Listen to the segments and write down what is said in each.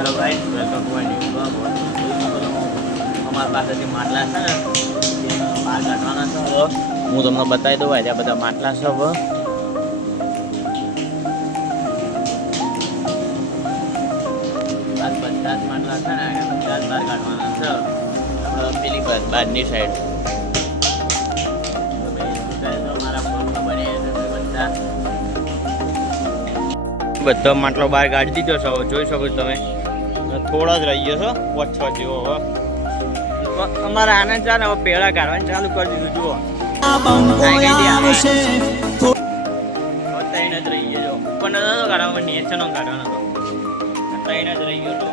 Hello guys, welcome to my new blog. અમારા પાસેથી માટલા છે ને બહાર કાઢવાના છે. હવે હું તમને બતાવી દઉં. ત્યાં બધા માટલા છે. હવે બધા જ માટલા છે ને બધા જ બહાર કાઢવાના છે. આપણે પેલી બહારની સાઈડ બધો માટલો બહાર કાઢી દીધો છે. હવે જોઈ શકો છો તમે, થોડો જ રહી ગયો છો 5-6 જેવો. હવે અમારા આનંદ છે ને હવે પેડા કાઢવાનું ચાલુ કરી દીધું. જુઓ ત્રણ જ રહી ગયો. ઉપર નતો કાઢવાનો, નેચરનો કાઢવાનો હતો. ત્રણ જ રહી ગયો. તો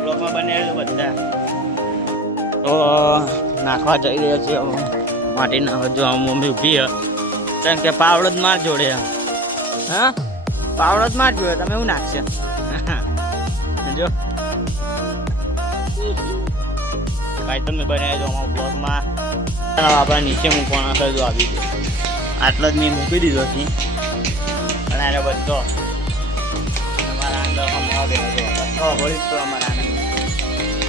બ્લોકમાં બને બધા તો નાખવા જઈ રહ્યા છે. માટી નાખવા જો મમ્મી ઊભી હ કારણ કે પાવડો જ માર જોડે. હા, પાવડો જ માર જોડે. તમે એવું નાખશે જો ભાઈ તમે બનાવી દો અમારા બ્લોગમાં. આપણા નીચે મૂકવાના છે. જો આવી ગયો આટલો જ મેં મૂકી દીધો છે. પણ આને બધો અમારા અંદર ભરીશ તો અમારા આનંદ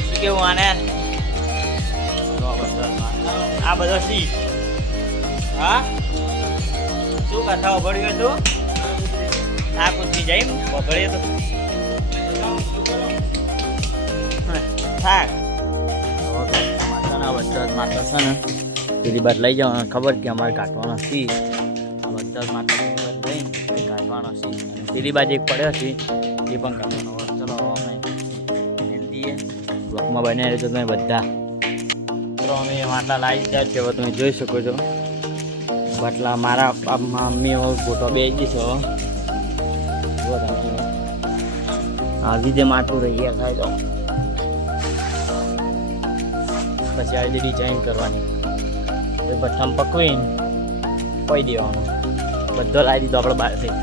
શું કેવું આને આ બધો સી. હા, શું કથાઓ ભળ્યું હતું? આ પૂછી જાય ભળીએ તો થાક માતા છે ને પેલી બાદ લઈ જવાના. ખબર કે અમારે કાઢવાનો છે. આ બધા માતા લઈને કાઢવાનો છે. પેલી બાજુ એક પડ્યો છે એ પણ કાઢવાનો. ચલો અમે દઈએ બ્લોકમાં બને રહેજો તમે બધા. તો અમે માટલા લાવી ગયા છે. હવે તમે જોઈ શકો છો બાટલા. મારા મમ્મી ફોટો બે દીધો. આ લીધે માટલું રહી ગયા થાય તો પછી આ ડિઝાઇન કરવાની. ભઠ્ઠામાં પકવીને કોઈ દેવાનો. બધો લાવી દીધો આપણે બહારથી.